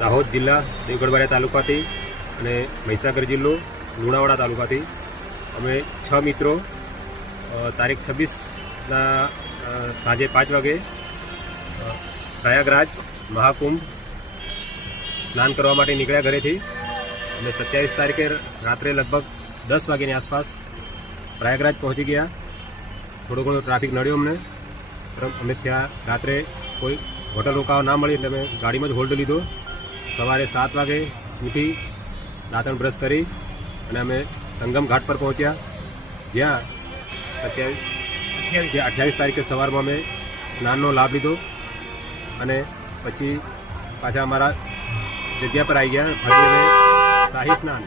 દાહોદ જિલ્લા દેવગઢવાડા તાલુકાથી અને મહીસાગર જિલ્લો લુણાવાડા તાલુકાથી. અમે છ મિત્રો તારીખ છવ્વીસના સાંજે પાંચ વાગે પ્રયાગરાજ મહાકુંભ સ્નાન કરવા માટે નીકળ્યા ઘરેથી અને સત્યાવીસ તારીખે રાત્રે લગભગ દસ વાગ્યાની આસપાસ પ્રયાગરાજ પહોંચી ગયા. થોડો ઘણો ટ્રાફિક નડ્યો અમને. અમે ત્યાં રાત્રે કોઈ હોટલ રોકાવા ના મળી એટલે અમે ગાડીમાં જ હોલ્ડ લીધો. સવારે સાત વાગે ઉઠી દાંતણ બ્રશ કરી અને અમે સંગમ ઘાટ પર પહોંચ્યા. જ્યાં સત્યાવીસ જે અઠ્યાવીસ તારીખે સવારમાં અમે સ્નાનનો લાભ લીધો અને પછી પાછા અમારા જગ્યા પર આવી ગયા. ફરી અમે શાહી સ્નાન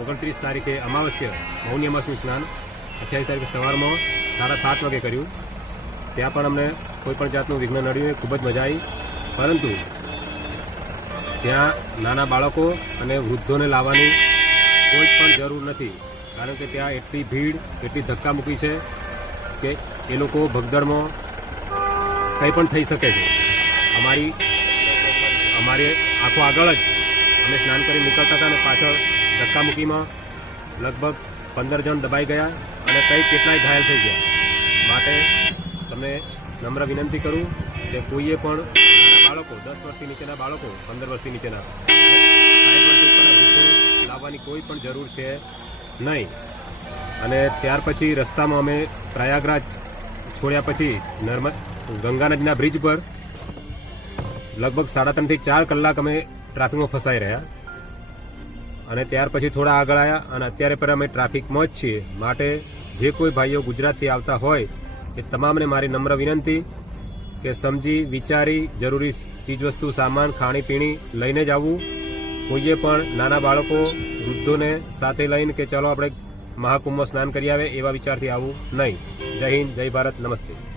ઓગણત્રીસ તારીખે અમાવસ્ય મૌની અમાસનું સ્નાન અઠ્યાવીસ તારીખે સવારમાં સાડા સાત વાગે કર્યું. ત્યાં પણ અમને કોઈ પણ જાતનું વિઘ્ન નડ્યું ખૂબ જ મજા આવી. પરંતુ ત્યાં નાના બાળકો અને વૃદ્ધોને લાવવાની કોઈ પણ જરૂર નથી, કારણ કે ત્યાં એટલી ભીડ, એટલી ધક્કામુક્કી છે કે એ લોકો ભગદડમાં કંઈ પણ થઈ શકે છે. અમારી અમારી આંખો આગળ જ અમે સ્નાન કરી નીકળતા હતા અને પાછળ ધક્કામુક્કીમાં લગભગ પંદર જણ દબાઈ ગયા અને કંઈ કેટલાય ઘાયલ થઈ ગયા. માટે તમને નમ્ર વિનંતી કરું કે કોઈએ પણ બાળકો, દસ વર્ષથી નીચેના બાળકો, પંદર વર્ષથી નીચેના. લાવવાની કોઈ પણ જરૂર છે નહીં. અને ત્યાર પછી રસ્તામાં અમે પ્રયાગરાજ છોડ્યા પછી નર્મદ ગંગા નદીના બ્રિજ પર લગભગ સાડા ત્રણથી ચાર કલાક અમે ટ્રાફિકમાં ફસાઈ રહ્યા. અને ત્યાર પછી થોડા આગળ આવ્યા અને અત્યારે પર અમે ટ્રાફિકમાં જ છીએ. માટે જે કોઈ ભાઈઓ ગુજરાતથી આવતા હોય એ તમામને મારી નમ્ર વિનંતી. કે સમજી, વિચારી જરૂરી ચીજવસ્તુ, સામાન ખાણીપીણી લઈને જ આવવું. કોઈએ પણ નાના બાળકો, વૃદ્ધોને સાથે લઈને કે ચાલો આપણે મહાકુંભમાં સ્નાન કરી આવે એવા વિચારથી આવવું નહીં. જય હિન્દ, જય ભારત, નમસ્તે.